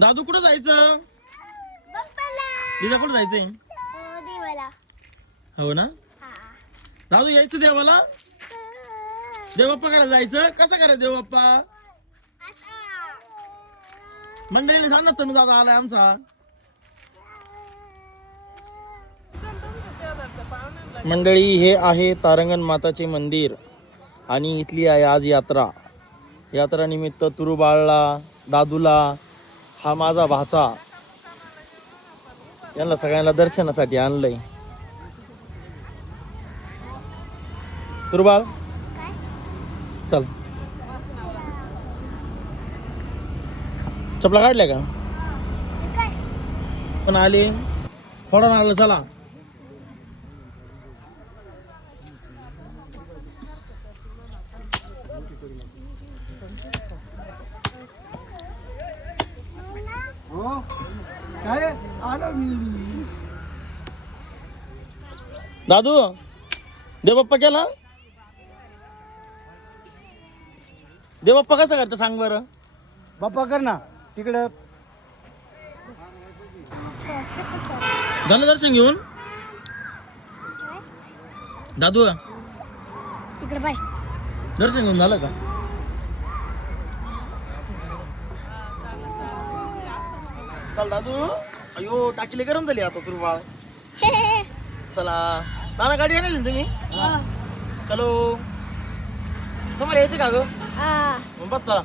दादू कुठं जायचं? दिदा कुठं जायचंय? हो ना दादू यायचं देवाला. देवप्पा करायला जायचं. कसं करायचं देवप्पा? मंडळीने सांग ना तनु दादा आलाय आमचा. मंडळी हे आहे तारंगण माताचे मंदिर आणि इथली आहे आज यात्रा. यात्रा निमित्त तुरुबाळला दादूला हा माझा भाचा यांना सगळ्यांना दर्शनासाठी आणलंय. तुरुबाळ चल चपला काढल्या का पण आले फोडून आलं. चला दादू देवप्पा केला. देवप्पा कसं करतं सांग बरं. बाप्पा कर ना तिकडं. झालं दर्शन घेऊन दादू? तिकडे बाय. दर्शन घेऊन झालं का? चल दादू. अयो टाकीले गरम झाली आता तुरुबाळ. चला नाना गाडी आणली तुम्ही? चलो तुम्हाला यायचं का ग? मग बस चला.